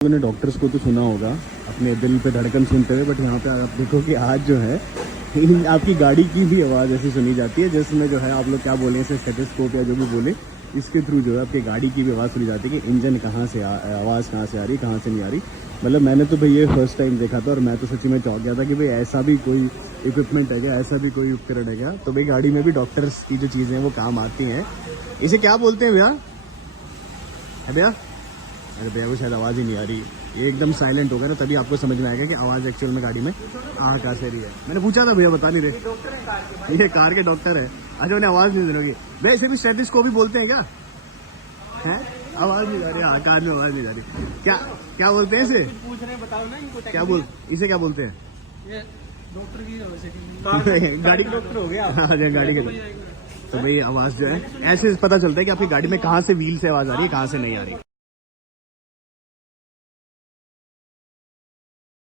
मैंने डॉक्टर्स को तो सुना होगा अपने दिल पे धड़कन सुनते हुए, बट यहाँ पे आप देखो कि आज जो है आपकी गाड़ी की भी आवाज़ ऐसी सुनी जाती है जिसमें जो है आप लोग क्या बोले इसे स्टेथोस्कोप या जो भी बोले इसके थ्रू जो है आपकी गाड़ी की भी आवाज़ सुनी जाती है कि इंजन कहाँ से आवाज़ कहाँ से आ रही कहाँ से नहीं आ रही। मतलब मैंने तो भाई ये फर्स्ट टाइम देखा था और मैं तो सच्ची में चौंक गया था कि भाई ऐसा भी कोई इक्विपमेंट है क्या, ऐसा भी कोई उपकरण है क्या। तो भाई गाड़ी में भी डॉक्टर्स की जो चीज़ें हैं वो काम आती हैं। इसे क्या बोलते हैं भैया? है भैया? अरे भैया को शायद आवाज़ ही नहीं आ रही, ये एकदम साइलेंट होगा ना तभी आपको समझ में आएगा कि आवाज़ एक्चुअल में गाड़ी में कहाँ से रही है। मैंने पूछा था भैया बता नहीं रहे, ये कार के डॉक्टर है। अच्छा उन्हें आवाज़ नहीं सुनोगी भैया, इसे भी स्टेथोस्कोप भी बोलते हैं क्या? है आवाज़ नहीं जा रही, हाँ कार में आवाज़ नहीं जा रही। क्या क्या बोलते हैं इसे? पूछ रहे बताओ ना इनको। क्या बोल इसे क्या बोलते हैं? ये डॉक्टर की गाड़ी के डॉक्टर हो गया। हाँ गाड़ी के। तो भाई आवाज़ जो है ऐसे पता चलता है कि आपकी गाड़ी में कहाँ से व्हील से आवाज़ आ रही है कहाँ से नहीं आ रही।